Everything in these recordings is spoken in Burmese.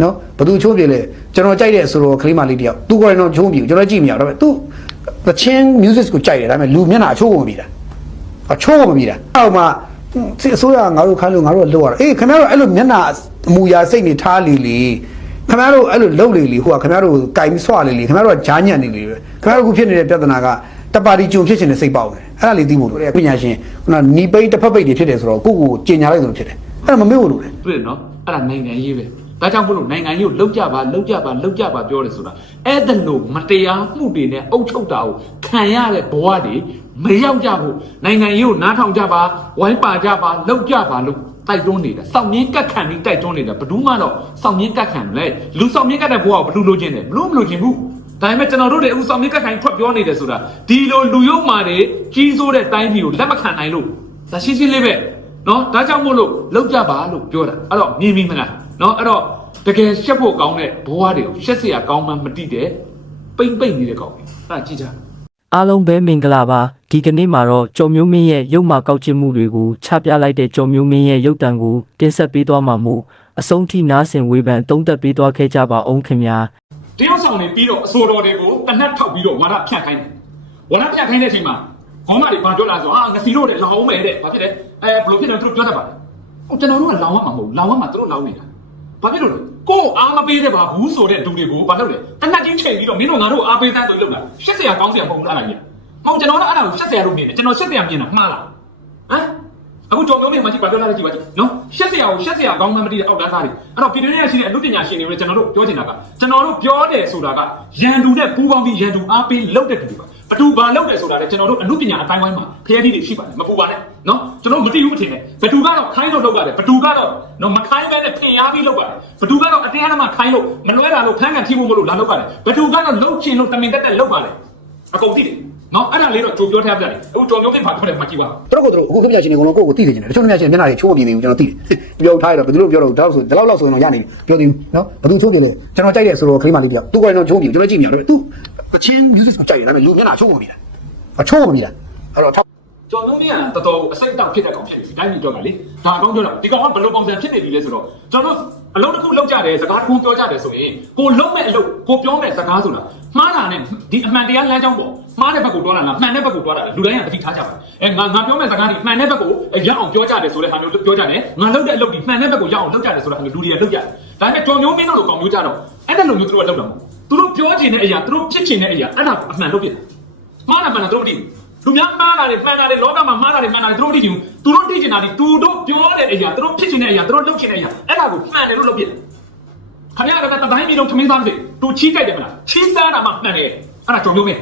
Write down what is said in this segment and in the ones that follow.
နော်ဘယ်သူချိုးပြလဲကျွန်တော်ကြိုက်တဲ့ဆိုတော့ခလေးမလေးတယောက်သူကိုယ်တိုင်တော့ချိုးမပြဘူးကျွန်တော်ကြည့်မရဘူးဒါပေမဲ့သူသချင်း music ကိုကြိုက်တယ်ဒါပေမဲ့လူမျက်နှာအချိုးကိုမပြတာအချိုးကိုမပြတာအောက်မှာစစ်အစိုးရငါတို့ခိုင်းလို့ငါတို့လောက်ရတာအေးခင်ဗျားတို့အဲ့လိုမျက်နှာအမူအရာစိတ်နေထားလေလေခင်ဗျားတို့အဲ့လိုလှုပ်လေလေဟိုကခင်ဗျားတို့ကင်ပြီးဆွလေလေခင်ဗျားတို့ကဂျားညံ့နေလေပဲခင်ဗျားတို့ခုဖြစ်နေတဲ့ပြဿနာကတပါတီကြုံဖြစ်ချင်တဲ့စိတ်ပေါက်တယ်အဲ့ဒါလေးသိဖို့လိုတယ်ပညာရှင်ခုနနီပိတ်တစ်ဖက်ပိတ်တွေဖြစ်တယ်ဆိုတော့ကိုယ့်ကိုယ်ကြင်ညာလိုက်သလိုဖြစ်တယ်အဲ့ဒါမမေ့ဘူးလို့လေတွေ့တယ်နော်အဲ့ဒါနိုင်ငံရေးပဲ ဒါကြောင့်မလို့နိုင်ငံရေးကိုလောက်ကြပါလောက်ကြပါလောက်ကြပါပြောတယ်ဆိုတာအဲ့ဒါလို့မတရားမှုတွေနဲ့အုပ်ချုပ်တာကိုခံရတဲ့ဘဝတွေမရောက်ကြဘူးနိုင်ငံရေးကိုနားထောင်ကြပါဝိုင်းပါကြပါလောက်ကြပါလို့တိုက်တွန်းနေတာစောင့်မြင်းကတ်ခံပြီးတိုက်တွန်းနေတာဘယ်သူမှတော့စောင့်မြင်းကတ်ခံမလဲလူစောင့်မြင်းကတ်တဲ့ဘဝကိုဘယ်လိုလိုချင်လဲဘယ်လိုမလိုချင်ဘူးဒါပေမဲ့ကျွန်တော်တို့တွေအခုစောင့်မြင်းကတ်ခံထွက်ပြောနေတယ်ဆိုတာဒီလိုလူယုံမာတွေကြီးစိုးတဲ့တိုင်းပြည်ကိုလက်မခံနိုင်လို့ဒါရှင်းရှင်းလေးပဲနော်ဒါကြောင့်မို့လို့လောက်ကြပါလို့ပြောတာအဲ့တော့မြင်ပြီမလား နော်အဲ့တော့တကယ်ရှက်ဖို့ကောင်းတဲ့ဘဝတွေကိုရှက်စရာကောင်းမှမတိတဲ့ပိမ့်ပိမ့်နေတဲ့ကောင်းပဲအဲ့ဒါကြည်ကြအားလုံးပဲမင်္ဂလာပါဒီကနေ့မှာတော့ကျော်မျိုးမင်းရဲ့ရုပ်မာကောက်ချစ်မှုတွေကိုချပြလိုက်တဲ့ကျော်မျိုးမင်းရဲ့ရုပ်တံကိုတင်ဆက်ပေးသွားမှာမို့အဆုံးထိနားဆင်ဝေဖန်သုံးသပ်ပေးသွားခဲ့ကြပါအောင်ခင်ဗျာတရားဆောင်နေပြီးတော့အစိုးရတွေကိုတနက်ထောက်ပြီးတော့ဝါဒဖြန့်ခိုင်းတယ်ဝါဒဖြန့်ခိုင်းတဲ့အချိန်မှာခေါင်းမတွေဘာပြောလာဆိုဟာငစီတို့တဲ့လောင်အောင်မယ်တဲ့ဘာဖြစ်လဲအဲဘယ်လိုဖြစ်လဲသူတို့ပြောတတ်ပါလဲဟိုကျွန်တော်တို့ကလောင်ရမှာမဟုတ်လောင်ရမှာသူတို့လောင်နေတာ ဘာဖြစ်လို့လဲကိုယ်အားမပေးတဲ့ပါဘူးဆိုတဲ့လူတွေကိုဘာလုပ်လဲတနတ်ချင်းချိန်ပြီးတော့မင်းတို့ငါတို့အားပေးစမ်းဆိုပြီးလုပ်တာရှက်စရာကောင်းစရာမဟုတ်ဘူးလားအဲ့ဒါကြီးမဟုတ်ကျွန်တော်ကအဲ့ဒါကိုရှက်စရာလို့မြင်တယ်ကျွန်တော်ရှက်စရာမြင်တာမှားလားဟမ်အခုကြော်မျိုးနေမှာရှိပါပြောလာကြည့်ပါနော်ရှက်စရာကိုရှက်စရာကောင်းမှမတည်တဲ့အောက်သားသားတွေအဲ့တော့ပြည်တွင်းထဲရှိတဲ့အမှုပညာရှင်တွေလည်းကျွန်တော်တို့ပြောချင်တာကကျွန်တော်တို့ပြောတယ်ဆိုတာကရန်သူနဲ့ပူးပေါင်းပြီးရန်သူအားပေးလုပ်တဲ့သူတွေပါ ဘသူဘာလုပ်တယ်ဆိုတာလည်းကျွန်တော်တို့အမှုပညာအတိုင်းဝိုင်းမှာဖျဲသီးတွေရှိပါတယ်မပူပါနဲ့နော်ကျွန်တော်မသိဘူးထင်တယ်ဘသူကတော့ခိုင်းလို့လုပ်ရတယ်ဘသူကတော့နော်မခိုင်းဘဲနဲ့ဖင်ရားပြီးလုပ်ပါတယ်ဘသူကတော့အတင်းအဓမ္မခိုင်းလို့မလွဲတာလို့ဖမ်းကန်ထိဖို့မလို့လာလုပ်ပါတယ်ဘသူကတော့လှုပ်ချင်လို့တမင်တက်တက်လုပ်ပါတယ်အကုန်သိတယ်နော်အဲ့ဒါလေးတော့ကြိုပြောထားပြတယ်အခုကြော်မျိုးပြင်ပါထွက်တယ်မှကြည့်ပါသူတို့ကသူတို့အခုခပြချင်းတွေအကုန်လုံးကိုယ့်ကိုသိနေတယ်တချို့ခပြချင်းမျက်နှာတွေချိုးမပြသေးဘူးကျွန်တော်သိတယ်ပြောထားရတော့ဘယ်သူတို့ပြောတော့ဒါဆိုဒီလောက်လောက်ဆိုရင်တော့ရနေပြီပြောသေးဘူးနော်ဘယ်သူချိုးပြလဲကျွန်တော်ကြိုက်တဲ့ဆိုတော့ခလေးမလေးတယောက်သူကိုယ်တိုင်တော့ချိုးမပြဘူးကျွန်တော်ကြည့်မြင်ရတယ်သူအ ချင်း music ကိုကြိုက်တယ်ဒါပေမဲ့လူမျက်နှာချိုးမပြတာအချိုးမပြတာအဲ့တော့ကျော်မျိုးမြကတော်တော်အစိတ်တောက်ဖြစ်တဲ့ကောင်ဖြစ်နေပြီတိုင်းပြည်တော့ကလေဒါအကောင်းပြောတာဒီကောင်ကဘယ်လိုပုံစံဖြစ်နေပြီလဲဆိုတော့ကျွန်တော်အလုံးတစ်ခုလောက်ကြတယ်စကားတစ်ခုပြောကြတယ်ဆိုရင်ကိုလုံးမဲ့အလုပ်ကိုပြောမဲ့စကားဆိုတာမှားတာနဲ့ဒီအမှန်တရားလမ်းကြောင်းပေါ့မှားတဲ့ဘက်ကိုတွားလာလားမှန်တဲ့ဘက်ကိုတွားလာလားလူတိုင်းကတတိထားကြပါအဲငါငါပြောမဲ့စကားဒီမှန်တဲ့ဘက်ကိုရအောင်ပြောကြတယ်ဆိုတဲ့ဟာမျိုးပြောကြတယ်ငါလုပ်တဲ့အလုပ်ဒီမှန်တဲ့ဘက်ကိုရအောင်လုပ်ကြတယ်ဆိုတဲ့ဟာမျိုးလူတွေကလုပ်ကြတယ်ဒါပေမဲ့ကျော်မျိုးမင်းတို့လိုကောင်မျိုးကြတော့အဲ့တဲ့လိုမျိုးသူတို့ကလုပ်တာမဟုတ် သူတို့ပြောချင်တဲ့အရာသူတို့ဖြစ်ချင်တဲ့အရာအဲ့ဒါအမှန်လုပ်ပြတယ်မှားတာမှန်တာသူတို့မသိဘူးလူများမှားတာတွေမှန်တာတွေလောကမှာမှားတာတွေမှန်တာတွေသူတို့သိချင်ဘူးသူတို့သိချင်တာဒီသူတို့ပြောတဲ့အရာသူတို့ဖြစ်ချင်တဲ့အရာသူတို့လုပ်ချင်တဲ့အရာအဲ့ဒါကိုမှန်တယ်လို့လုပ်ပြတယ်ခင်ဗျားကတတိုင်းပြည်လုံးထမင်းစားမသိသူချီးကြိုက်တယ်မလားချီးစားတာမှမှန်တယ်အဲ့ဒါကြောင့်မျိုးပဲ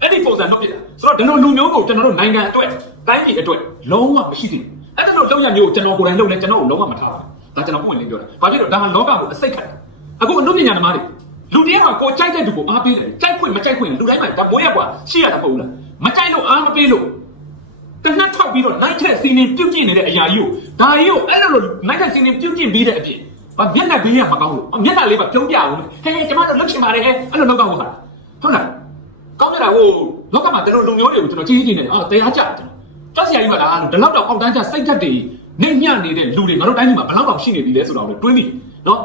အဲ့ဒီပုံစံလုပ်ပြတာဆိုတော့ဒီလိုလူမျိုးကိုကျွန်တော်တို့နိုင်ငံအတွက်တိုင်းပြည်အတွက်လုံးဝမရှိသေးဘူးအဲ့ဒါလို့လုံးရမျိုးကိုကျွန်တော်ကိုယ်တိုင်လုပ်လဲကျွန်တော်ကိုလုံးဝမထားဘူးဒါကျွန်တော်ပုံဝင်လေးပြောတာဘာဖြစ်လို့ဒါဟာလောကကိုအစိတ်ခတ်တယ်အခုအနုပညာသမားတွေ လူတယောက်ကကိုကြိုက်တဲ့သူကိုအားပေးတယ်ကြိုက်ခွင့်မကြိုက်ခွင့်လူတိုင်းမှာဒါမိုးရက်ကွာရှိရတာမဟုတ်ဘူးလားမကြိုက်လို့အားမပေးလို့တနက်ထောက်ပြီးတော့နိုင်ထက်စီနေပြုတ်ကျင်နေတဲ့အရာကြီးကိုဒါကြီးကိုအဲ့လိုလိုနိုင်ထက်စီနေပြုတ်ကျင်ပြီးတဲ့အပြင်ဘာမျက်နှာဘေးရမကောင်းလို့မျက်နှာလေးပါပြုံးပြအောင်ဟဲ့ဟဲ့ကျမတို့လုတ်ချင်ပါတယ်ဟဲ့အဲ့လိုလောက်ကောင်းဟုတ်လားဟုတ်လားကောင်းကြတာဟိုလောကမှာကျွန်တော်လူမျိုးတွေကိုကျွန်တော်ကြီးကြီးနေတယ်အော်တရားကြတယ်ကျွန်တော်ကြောက်စရာကြီးပါလားဒီလောက်တော့အောက်တန်းကျစိတ်ဓာတ်တွေနေမျှနေတဲ့လူတွေငါတို့တိုင်းပြည်မှာဘယ်လောက်တောင်ရှိနေပြီလဲဆိုတော့တွေးမိနော်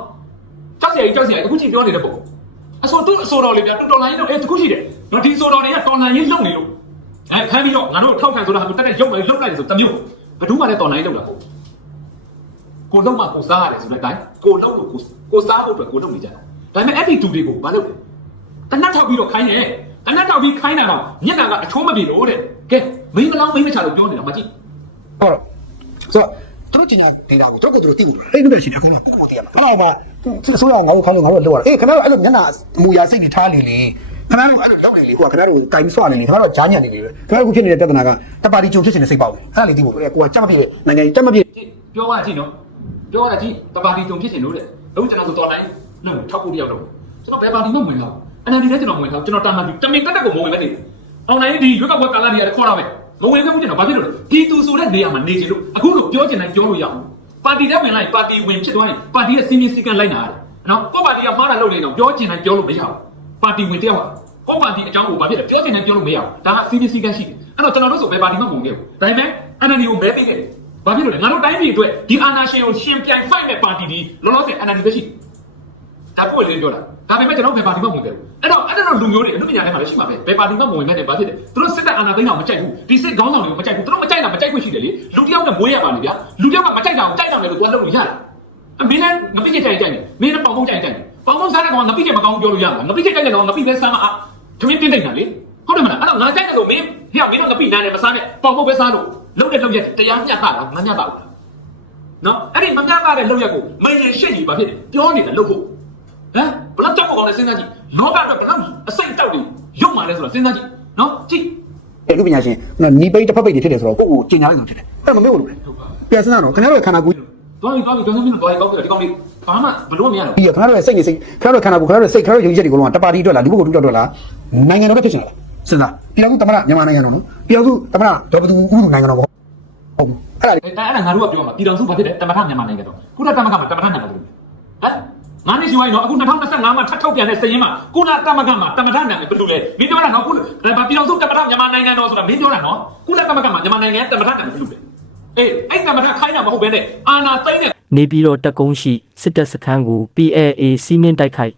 ကြောက်စရာကြီးကြောက်စရာကြီးအခုချိန်ပြောနေတဲ့ပုံ အစိုးသူအစိုးတော်လေးပြတော်လိုင်းတော့အဲတခုရှိတယ်နော်ဒီအစိုးတော်တွေကတော်လိုင်းကြီးလုံနေလို့အဲဖမ်းပြီးတော့ငါတို့ထောက်ခံဆိုတာဟာတက်တက်ရုပ်ပဲလှုပ်လိုက်တယ်ဆိုတမျိုးဘယ်သူမှလည်းတော်နိုင်လောက်တာပေါ့ကိုလုံးမကိုစားရတယ်ဆိုတဲ့အတိုင်းကိုလုံးလို့ကိုကိုစားဖို့အတွက်ကိုလုံးနေကြတာဒါပေမဲ့အဲ့ဒီတူတွေကိုမလုပ်ဘူးတနတ်ထောက်ပြီးတော့ခိုင်းတယ်တနတ်ထောက်ပြီးခိုင်းတာတော့မျက်နှာကအချိုးမပြေလို့တဲ့ကဲမင်းမလောင်းမင်းမချလို့ပြောနေတာမကြည့်ဟုတ်တော့ဆိုတော့ သူတို့ကျင်ညာဒေတာကိုသူတို့ကသူတို့သိလို့အဲ့ဒီလိုရှိတယ်အခုတော့ကိုယ်ကိုသိရမှာခဏတော့စစ်အစိုးရငါတို့ခေါင်းလို့ငါတို့လောက်ရအေးခင်ဗျားတို့အဲ့လိုမျက်နှာအမူအရာစိတ်နေထားလေလေခင်ဗျားတို့အဲ့လိုလောက်နေလေဟိုကခင်ဗျားတို့ကင်ဆွနေလေခင်ဗျားတို့ဂျားညံ့နေလေခင်ဗျားတို့ခုဖြစ်နေတဲ့ပြဿနာကတပါတီကြုံဖြစ်ချင်တဲ့စိတ်ပေါက်တယ်အဲ့ဒါလေးသိဖို့ကိုယ်ကကြက်မပြည့်နိုင်ငံကြက်မပြည့်ကြည့်ပြောရကြည့်နော်ပြောရကြည့်တပါတီကြုံဖြစ်နေလို့တဲ့အခုကျွန်တော်ဆိုတော်နိုင်လို့ထောက်ဖို့တယောက်တော့ကျွန်တော်ဘယ်ပါတီမှမဝင်တော့အနန္ဒီလည်းကျွန်တော်ဝင်တော့ကျွန်တော်တာမှပြီးတမင်တက်တက်ကိုမဝင်မဲ့နေအောင်နိုင်ဒီရွက်ကဝက်ကာလာတွေရခေါ်တော့မယ် မဝင်ခဲ့ဘူးကျွန်တော်ဘာဖြစ်လို့လဲဒီသူဆိုတဲ့နေရာမှာနေချင်လို့အခုလို့ပြောချင်တိုင်းပြောလို့ရအောင်ပါတီတက်ဝင်လိုက်ပါတီဝင်ဖြစ်သွားရင်ပါတီရဲ့စီမင်းစည်းကမ်းလိုက်နာရတယ်နော်ကိုပါတီကမှားတာလုပ်နေတော့ပြောချင်တိုင်းပြောလို့မရဘူးပါတီဝင်တယောက်ကကိုပါတီအကြောင်းကိုဘာဖြစ်လဲပြောချင်တိုင်းပြောလို့မရဘူးဒါကစီမင်းစည်းကမ်းရှိတယ်အဲ့တော့ကျွန်တော်တို့ဆိုဘယ်ပါတီမှမဝင်ခဲ့ဘူးဒါပေမဲ့အနန္ဒီကိုမဲပေးခဲ့တယ်ဘာဖြစ်လို့လဲငါတို့တိုင်းပြည်အတွက်ဒီအာဏာရှင်ကိုရှင်ပြိုင်ဖိုက်မဲ့ပါတီဒီလောလောဆယ် NLD ပဲရှိတယ် ဒါကိုယ်လေးပြောတာဒါပေမဲ့ကျွန်တော်ဘယ်ပါတီမှမဝင်ခဲ့ဘူးအဲ့တော့အဲ့တော့လူမျိုးတွေအမှုပညာထဲမှာလည်းရှိမှာပဲဘယ်ပါတီမှမဝင်ခဲ့တယ်ဘာဖြစ်လဲသူတို့စစ်တပ်အာဏာသိမ်းတာမကြိုက်ဘူးဒီစစ်ခေါင်းဆောင်တွေကိုမကြိုက်ဘူးသူတို့မကြိုက်တာမကြိုက်ခွင့်ရှိတယ်လေလူတစ်ယောက်နဲ့မွေးရပါလေဗျာလူတစ်ယောက်ကမကြိုက်တာကိုကြိုက်တာလေလို့သွားလုပ်လို့ရလားအမင်းလည်းငပိကျကြိုက်ကြိုက်နေမင်းလည်းပေါင်ပေါင်းကြိုက်ကြိုက်နေပေါင်ပေါင်းစားတဲ့ကောင်ကငပိကျမကောင်းပြောလို့ရမှာငပိကျကြိုက်တဲ့ကောင်ကငပိပဲစားမှာအထမင်းတင်းတိတ်တာလေဟုတ်တယ်မလားအဲ့တော့ငါကြိုက်တယ်လို့မင်းဟဲ့မင်းတို့ငပိနားနဲ့မစားနဲ့ပေါင်ပေါင်းပဲစားလို့လုပ်တဲ့လုပ်ရက်တရားမျှတာလားငါမျှတာဘူးနော်အဲ့ဒီမပြတာတဲ့လောက်ရက်ကိုမင်းရင်ရှစ်ကြီးဘာဖြစ်လဲပြောနေတာလို့ဖို့ ဟမ်ဘလောက်တောက်ကောင်းလဲစဉ်းစားကြည့်လောကတော့ဘလောက်အစိတ်တောက်တွေရုပ်မှလဲဆိုတာစဉ်းစားကြည့်နော်ကြည့်အဲ့လူပညာရှင်နီးပိတ်တစ်ဖက်ပိတ်တွေဖြစ်တယ်ဆိုတော့ကိုယ့်ကိုကျင်ညာလိုက်လို့ဖြစ်တယ်အဲ့တော့မမေ့ဘူးလို့လေပြန်စမ်းတော့ခင်ဗျားတို့ခန္ဓာကိုယ်သွားပြီသွားပြီကျွန်တော်မင်းတို့သွားပြီကောက်ပြီဒီကောင်လေးဘာမှဘလို့မရတော့ပြီးတော့ခင်ဗျားတို့ရဲ့စိတ်နေစိတ်ခင်ဗျားတို့ခန္ဓာကိုယ်ခင်ဗျားတို့စိတ်ခင်ဗျားတို့ယုံကြည်ချက်တွေကိုလုံးဝတပါတီအတွက်လားလူပုဂ္ဂိုလ်အတွက်လားနိုင်ငံတော်ပဲဖြစ်ချင်လားစဉ်းစားပြည်တော်စုသမ္မတမြန်မာနိုင်ငံတော်နော်ပြည်တော်စုသမ္မတဒေါ်ဘသူဦးလူနိုင်ငံတော်ပေါ့ဟုတ်အဲ့ဒါလေအဲ့အဲ့ငါတို့ကပြောမှာပြည်တော်စုဘာဖြစ်လဲတမထမြန်မာနိုင်ငံတော့ခုနတမကမှာတမထနိုင်ငံလို့ဟမ် ငါနေရှိဝိုင်းနော်အခု2025မှာထပ်ထုတ်ပြန်တဲ့စည်ရင်မှာခုနတမကမှာတမထနိုင်ငံဘယ်လိုလဲမင်းပြောတာနော်ခုပြည်တော်စုတမထမြန်မာနိုင်ငံတော်ဆိုတာမင်းပြောတာနော်ခုနတမကမှာမြန်မာနိုင်ငံတမထနိုင်ငံဘယ်လိုလဲအေးအဲ့တမထခိုင်းတာမဟုတ်ဘဲနဲ့အာနာသိမ့်တဲ့နေပြည်တော်တပ်ကုန်းရှိစစ်တပ်စခန်းကို PLA စီးမင်းတိုက်ခိုက်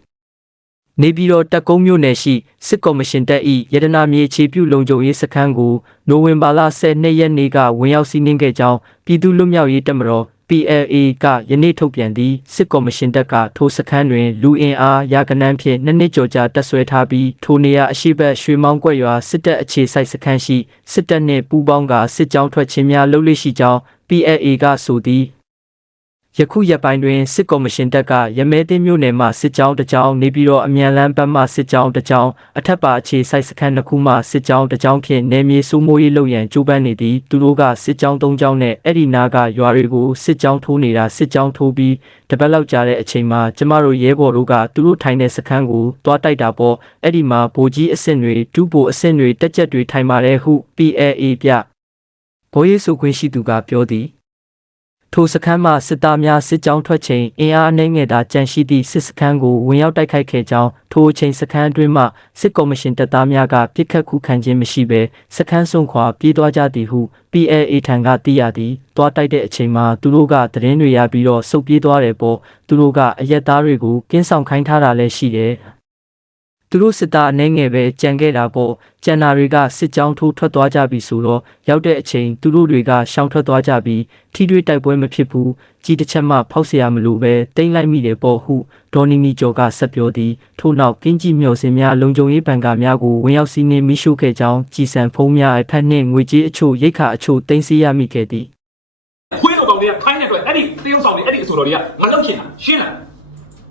နေပြည်တော်တပ်ကုန်းမြို့နယ်ရှိစစ်ကော်မရှင်တပ်၏ရတနာမြေခြေပြုလုံခြုံရေးစခန်းကိုနိုဝင်ဘာလ12ရက်နေ့ကဝင်ရောက်စီးနင်းခဲ့ကြောင်းပြည်သူ့လွတ်မြောက်ရေးတပ်မတော် PLA ကယနေ့ထုတ်ပြန်သည့်စစ်ကော်မရှင်တပ်ကထိုစခန်းတွင် လူအင်အားရာကနန်းဖြင့်နှစ်နှစ်ကျော်ကြာတပ်ဆွဲထားပြီးထိုနေရာအရှိတ်ရွှေမောင်းကွက်ရွာစစ်တပ်အခြေစိုက်စခန်းရှိစစ်တပ်နှင့်ပူးပေါင်းကစစ်ကြောင်းထွက်ခြင်းများလုပ်လေ့ရှိကြောင်း PLA ကဆိုသည် ယခုရက်ပိုင်းတွင်စစ်ကော်မရှင်တပ်ကရမဲတင်းမြို့နယ်မှစစ်ကြောင်းတစ်ကြောင်းနေပြီးတော့အမြန်လန်းဘက်မှစစ်ကြောင်းတစ်ကြောင်းအထက်ပါအခြေစိုက်စခန်းတစ်ခုမှစစ်ကြောင်းတစ်ကြောင်းဖြင့်နယ်မြေစိုးမိုးရေးလုပ်ရန်ကြိုးပမ်းနေသည်သူတို့ကစစ်ကြောင်း၃ကြောင်းနဲ့အဲ့ဒီနားကရွာတွေကိုစစ်ကြောင်းထိုးနေတာစစ်ကြောင်းထိုးပြီးတပတ်လောက်ကြာတဲ့အချိန်မှာကျမတို့ရဲဘော်တို့ကသူတို့ထိုင်တဲ့စခန်းကိုတွားတိုက်တာပေါ့အဲ့ဒီမှာဗိုလ်ကြီးအဆင့်တွေဒုဗိုလ်အဆင့်တွေတက်ကြက်တွေထိုင်ပါတယ်ဟု PLA ပြဗိုလ်ရေးဆိုခွင့်ရှိသူကပြောသည် ထိုစခန်းမှစစ်သားများစစ်ကြောင်းထွက်ချိန်အင်အားအနှဲငယ်သာကြန့်ရှိသည့်စစ်စခန်းကိုဝင်ရောက်တိုက်ခိုက်ခဲ့ကြောင်းထိုအချိန်စခန်းအတွင်းမှစစ်ကော်မရှင်တပ်သားများကပြစ်ခတ်ခုခံခြင်းမရှိဘဲစခန်းဆုံးခွာပြေးသွားကြသည်ဟု PLA ထံကသိရသည်တွားတိုက်တဲ့အချိန်မှာသူတို့ကသတင်းတွေရပြီးတော့စုပ်ပြေးသွားတယ်ပေါ့သူတို့ကအရက်သားတွေကိုကင်းဆောင်ခိုင်းထားတာလည်းရှိတယ် သူတို့စစ်သားအနေငယ်ပဲကြံခဲ့တာပေါ့ကြံနာတွေကစစ်ကြောင်းထိုးထွက်သွားကြပြီဆိုတော့ရောက်တဲ့အချိန်သူတို့တွေကရှောင်ထွက်သွားကြပြီးထိတွေ့တိုက်ပွဲမဖြစ်ဘူးကြီးတစ်ချက်မှဖောက်เสียရမလို့ပဲတိမ့်လိုက်မိတယ်ပေါ့ဟုဒေါ်နီနီကျော်ကဆက်ပြောသည်ထို့နောက်ကင်းကြီးမြော်စင်များလုံခြုံရေးဘဏ်ကများကိုဝင်ရောက်စီးနင်းမိရှုခဲ့ကြောင်းကြည်စံဖုံးများအဖက်နှင့်ငွေကြေးအချို့ရိတ်ခါအချို့တင်စီရမိခဲ့သည် ခွေးလိုကောင်တွေကခိုင်းတဲ့အတွက်အဲ့ဒီတရုပ်ဆောင်တွေအဲ့ဒီအဆိုတော်တွေကမလုပ်ချင်တာရှင်းလား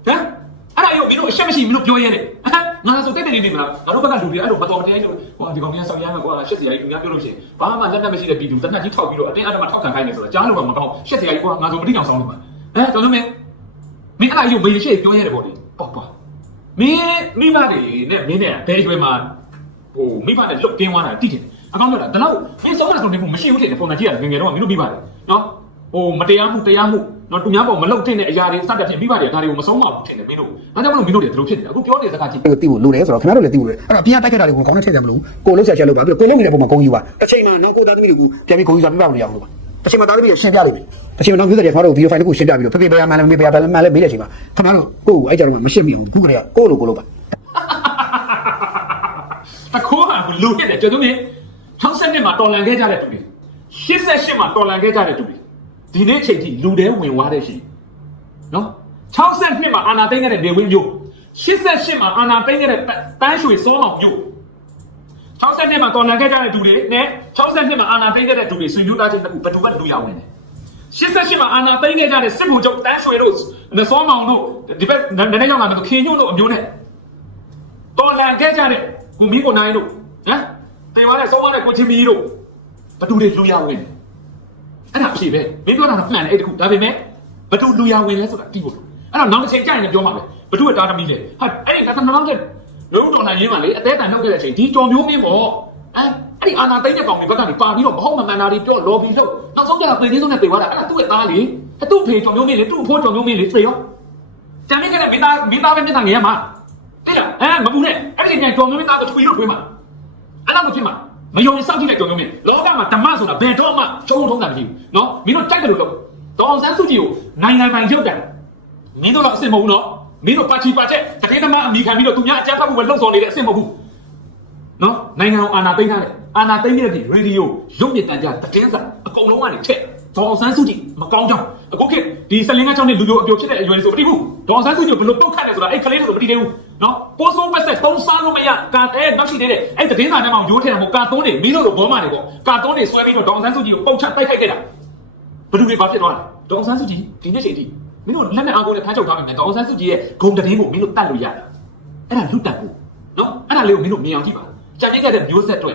ဟမ် အဲ့ဒါရောမင်းတို့အရှက်မရှိမင်းတို့ပြောရဲတယ်ဟမ်ငါဆိုတက်တယ်နေနေမလားငါတို့ဘက်ကလူတွေအဲ့လိုမတော်မတရားကြီးဟိုဒီကောင်ကြီးဆောက်ရမ်းမှာကွာရှစ်စရာကြီးသူများပြောလို့ရှိရင်ဘာမှလက်နဲ့မရှိတဲ့ပြည်သူတက်နှက်ကြီးထောက်ပြီးတော့အတင်းအဓမ္မထောက်ခံခိုင်းနေဆိုတော့ကြားလို့ကမကောင်းရှစ်စရာကြီးကွာငါဆိုမတိအောင်ဆောင်းလို့ပါဟမ်တော်လို့မင်းမင်းအဲ့ဒါကြီးမေးရှိပြောရဲတယ်ပေါ့လေပေါ့ပေါ့မင်းမိမတွေနဲ့မင်းနဲ့ဘယ်ရွယ်မှာဟိုမိမနဲ့လုတ်တင်းသွားတာတိတယ်အကောင်းပြောတာဒါတော့မင်းဆုံးမဆုံးနေဖို့မရှိဘူးတဲ့ပုံစံကြည့်ရတယ်ငယ်ငယ်တော့မင်းတို့မိပါတယ်နော် ဟိုမတရားမှုတရားမှုတော့သူများပေါ်မလုံတဲ့တဲ့အရာတွေစတဲ့ဖြစ်ပြီးပါတယ်ဒါတွေကိုမဆုံးမဘူးထင်တယ်မင်းတို့ဒါကြောင့်မလို့မင်းတို့တွေဒီလိုဖြစ်နေတာအခုပြောနေတဲ့စကားကြည့်ကိုသိဖို့လိုတယ်ဆိုတော့ခင်ဗျားတို့လည်းသိဖို့လိုတယ်အဲ့တော့ပြန်တိုက်ခိုက်တာတွေကိုခေါင်းနဲ့ထည့်တယ်မလို့ကိုလှုပ်ရှားချက်လုပ်ပါပြီးတော့ကိုလုံးနေတဲ့ပုံမှာဂုံယူပါတစ်ချိန်မှာနောက်ကိုသားသမီးတွေကိုပြန်ပြီးဂုံယူစားပြပါလို့ရအောင်လို့ပါတစ်ချိန်မှာသားသမီးတွေရှင်းပြလိမ့်မယ်တစ်ချိန်မှာနောက်မျိုးတွေခင်ဗျားတို့ဗီဒီယိုဖိုင်တစ်ခုရှင်းပြပြီးတော့ဖေဖေပြရမှန်းလည်းမေးပြရမှန်းလည်းမေးတဲ့အချိန်မှာခင်ဗျားတို့ကိုယ့်ကိုအဲ့ကြတော့မရှင်းမိအောင်ခုကလေးကကိုယ့်လိုကိုလုပ်ပါတခိုးဟာကိုလူဖြစ်တယ်ကျွန်တော်မြင်60နှစ်မှာတော်လန်ခဲ့ကြတဲ့သူတွေ88မှာတော်လန်ခဲ့ကြတဲ့သူတွေ ဒီနေ့ချိန်ထိလူတွေဝင်သွားတဲ့ရှိနော်60နှစ်မှာအာနာသိမ့်ခဲ့တဲ့နေဝင်းမျိုး88မှာအာနာသိမ့်ခဲ့တဲ့တန်းရွှေစောမောင်မျိုး60နှစ်မှာတော်လန်ခဲ့ကြတဲ့သူတွေနဲ့60နှစ်မှာအာနာသိမ့်ခဲ့တဲ့သူတွေဆွေမျိုးသားချင်းတစ်ခုဘယ်သူကလူရဝင်တယ်88မှာအာနာသိမ့်ခဲ့ကြတဲ့စစ်ဗိုလ်ချုပ်တန်းရွှေတို့နစောမောင်တို့ဒီဘက်နည်းနည်းရောက်လာတယ်ခင်ညွန့်တို့အမျိုးနဲ့တော်လန်ခဲ့ကြတဲ့ကိုမီးကိုနိုင်တို့ဟမ်တေဝါနဲ့စောမနဲ့ကိုချင်းမီတို့ဘသူတွေလူရဝင် အဲ့ဒါဖြစ်ပဲမင်းပြောတာတော့မှန်တယ်အဲ့တခုဒါပေမဲ့ဘသူလူရဝင်လဲဆိုတာတိဖို့အဲ့တော့နောက်တစ်ချိန်ကြာရင်ပြောမှာပဲဘသူကတားသမီးလဲဟာအဲ့ဒီကတနလောက်တဲ့လုံးတော်နိုင်ရင်းမှာလေအသေးတန်လောက်ခဲ့တဲ့အချိန်ဒီကြော်မျိုးမင်းပေါ့အဲအဲ့ဒီအာနာသိမ့်တဲ့ကောင်တွေဘက်ကနေပါပြီးတော့မဟုတ်မမှန်တာတွေပြောလော်ဘီလို့နောက်ဆုံးကျတော့ပြည်ကြီးစုံနဲ့ပြေသွားတာအဲ့ဒါသူ့ရဲ့သားလေအတူဖေကြော်မျိုးမင်းလေသူ့အဖိုးကြော်မျိုးမင်းလေသေရောတမ်းမင်းကလည်းမင်းသားမင်းသားပဲမြတ်တာငယ်ရမှာအဲ့ဒါအဲမပူနဲ့အဲ့ဒီကျန်ကြော်မျိုးမင်းသားကထွေလို့ထွေးမှာအဲ့လောက်မဖြစ်မှာ မယုံစောင့်ကြည့်တဲ့ကြော်မျိုးမင်းလောကမှာဓမ္မဆိုတာဘယ်တော့မှကျုံထုံးတာမရှိဘူးနော်မင်းတို့ကြိုက်တယ်လို့တော့တော်အောင်ဆန်းစုကြည်ကိုနိုင်ငံပိုင်ရုပ်တယ်မင်းတို့တော့အစ်စ်မဟုတ်ဘူးနော်မင်းတို့ပါချီပါချက်တကယ်တမ်းအမိခံပြီးတော့သူများအကြမ်းဖက်မှုပဲလှုပ်ဆောင်နေတဲ့အဆင့်မဟုတ်ဘူးနော်နိုင်ငံကိုအာဏာသိမ်းထားတယ်အာဏာသိမ်းနေတဲ့ရေဒီယိုရုပ်မြင်သံကြားသတင်းစာအကုန်လုံးကနေချက်ဒေါအောင်ဆန်းစုကြည်မကောင်းကြောင်းအခုခေတ်ဒီဆက်လင်းကချောင်းနဲ့လူမျိုးအပြိုဖြစ်တဲ့အရွယ်တွေဆိုမသိဘူးဒေါအောင်ဆန်းစုကြည်ဘယ်လိုပုတ်ခတ်တယ်ဆိုတာအဲ့ကလေးတွေဆိုမသိသေးဘူး နော်ပိုးဆိုးပက်ဆက်သုံးစားလို့မရကာအဲနောက်ရှိသေးတယ်အဲ့သတင်းစာထဲမှာရိုးထည့်တယ်ပေါ့ကာတွန်းတွေမင်းတို့လိုဘောမာတွေပေါ့ကာတွန်းတွေဆွဲပြီးတော့ဒေါအောင်ဆန်းစုကြည်ကိုပုတ်ချတိုက်ခိုက်ခဲ့တာဘယ်သူတွေဘာဖြစ်သွားလဲဒေါအောင်ဆန်းစုကြည်ဒီနေ့ချိန်ထိမင်းတို့လက်နဲ့အားကိုးနဲ့ဖမ်းချုပ်ထားမယ်ဒေါအောင်ဆန်းစုကြည်ရဲ့ဂုံတရင်ကိုမင်းတို့တတ်လို့ရတာအဲ့ဒါလူတက်ကိုနော်အဲ့ဒါလေးကိုမင်းတို့မြင်အောင်ကြည့်ပါကြံနေခဲ့တဲ့မျိုးဆက်တွေ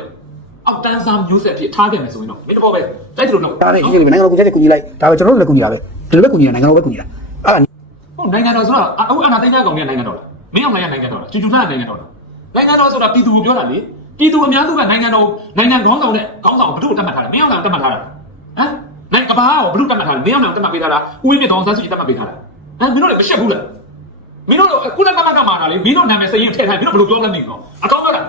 အောက်တန်းစားမျိုးဆက်ဖြစ်ထားခဲ့မယ်ဆိုရင်တော့မင်းတို့ပဲတိုက်တယ်လို့တော့ဒါလည်းရှင်းနေပြီနိုင်ငံတော်ကိုချက်ချက်ကူညီလိုက်ဒါပဲကျွန်တော်တို့လည်းကူညီတာပဲဒီလိုပဲကူညီတာနိုင်ငံတော်ပဲကူညီတာအဲ့ဒါဟုတ်နိုင်ငံတော်ဆိုတာအခုအနာသိမ်းတဲ့ကောင်ကနိုင်ငံတော်လား မင်းအောင်လိုက်ရနိုင်ငံတော်လားကျူကျူလာနိုင်ငံတော်လားနိုင်ငံတော်ဆိုတာပြည်သူကိုပြောတာလေပြည်သူအများစုကနိုင်ငံတော်နိုင်ငံခေါင်းဆောင်နဲ့ခေါင်းဆောင်ဘယ်သူ့ကိုတတ်မှတ်ထားလဲမင်းအောင်လိုက်တတ်မှတ်ထားတာဟမ်နိုင်ကဘာကိုဘယ်သူ့တတ်မှတ်ထားလဲမင်းအောင်လိုက်တတ်မှတ်ပေးထားလားဦးဝင်းမြင့်တော်ဆန်းစုကြည်တတ်မှတ်ပေးထားလားဟမ်မင်းတို့လည်းမရှက်ဘူးလားမင်းတို့ကုလသမဂ္ဂမှာလာလေမင်းတို့နာမည်စရင်ထည့်ထားမင်းတို့ဘယ်လိုပြောလဲမသိဘူးနော်အကောင်းတော့လား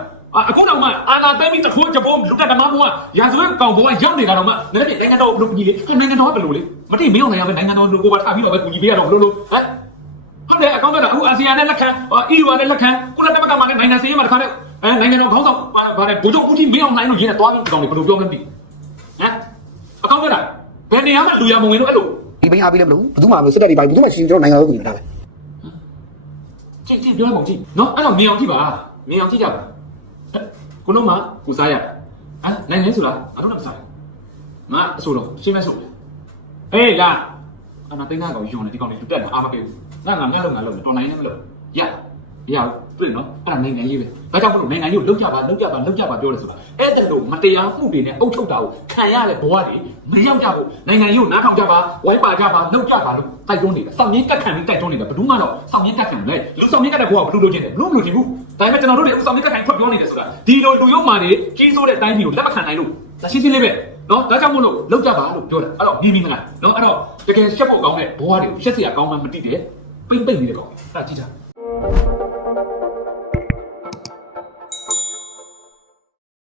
အခုတော့မှအာနာသိမ်းပြီးတခိုးကြပုံလူတက်ဓမ္မဘုံကရာဇဝတ်ကောင်ဘုံကရောက်နေတာတော့မှလည်းပြည်နိုင်ငံတော်ဘယ်လိုကြီးလေနိုင်ငံတော်ကဘယ်လိုလေမတိမင်းတို့နိုင်ငံပဲနိုင်ငံတော်ကိုပါထားပြီးတော့ပဲကူညီပေးရတော့ဘယ်လိုလိုဟမ် ဟုတ်တယ်အကောင်းတော့အခုအာဆီယံနဲ့လက်ခံအီယူနဲ့လက်ခံကုလသမဂ္ဂမှာလည်းနိုင်ငံစရင်မှာတခါနဲ့အဲနိုင်ငံတော်ခေါင်းဆောင်ဗါတယ်ဘုံချုပ်ဦးကြီးမင်းအောင်နိုင်လို့ရင်းနဲ့တွားပြီးဒီကောင်တွေဘယ်လိုပြောမလဲမသိဟမ်အကောင်းတော့လားဘယ်နေရာမှာလူရမဝင်လို့အဲ့လိုဒီဘင်းအားပေးလည်းမလို့ဘူးဘယ်သူမှမစစ်တပ်တွေပါဘူးဘယ်သူမှရှင်းကျွန်တော်နိုင်ငံတော်ကိုကူညီတာပဲကြည့်ကြည့်ပြောမှမကြည့်နော်အဲ့တော့မြင်အောင်ကြည့်ပါမြင်အောင်ကြည့်ကြပါကိုလုံးမကိုစားရဟမ်နိုင်ငံဆိုတာငါတို့လည်းမစားဘူးငါအဆိုတော့ရှင်းမဲဆိုဟေးလာအမသိန်းသားကောင်ယွန်းနေဒီကောင်လေးတူတက်တာအားမပေးဘူး ငါငါငါလုံးငါလုံးတော်နိုင်နေမလို့ရရတွေ့နော်အဲ့ဒါနိုင်ငံရေးပဲဒါကြောင့်မလို့နိုင်ငံရေးကိုလောက်ကြပါလောက်ကြပါလောက်ကြပါပြောတယ်ဆိုတာအဲ့ဒါလို့မတရားမှုတွေနဲ့အုပ်ချုပ်တာကိုခံရတဲ့ဘဝတွေမရောက်ကြဘူးနိုင်ငံရေးကိုနားထောင်ကြပါဝိုင်းပါကြပါလောက်ကြပါလို့တိုက်တွန်းနေတာစောင့်ရင်းကတ်ခံပြီးတိုက်တွန်းနေတာဘယ်သူမှတော့စောင့်ရင်းကတ်ခံမယ်လူစောင့်ရင်းကတ်တဲ့ဘဝကဘယ်လိုလုပ်ချင်တယ်ဘယ်လိုမလုပ်ချင်ဘူးဒါပေမဲ့ကျွန်တော်တို့တွေစောင့်ရင်းကတ်ခံထွက်ပြောနေတယ်ဆိုတာဒီလိုလူယုံမာတွေကြီးစိုးတဲ့အတိုင်းကြီးကိုလက်မခံနိုင်လို့ဒါရှင်းရှင်းလေးပဲနော်ဒါကြောင့်မို့လို့လောက်ကြပါလို့ပြောတာအဲ့တော့မြင်မြင်မလားနော်အဲ့တော့တကယ်ရှက်ဖို့ကောင်းတဲ့ဘဝတွေကိုရှက်စရာကောင်းမှမသိတယ် 笨笨鱼的狗，大家记着。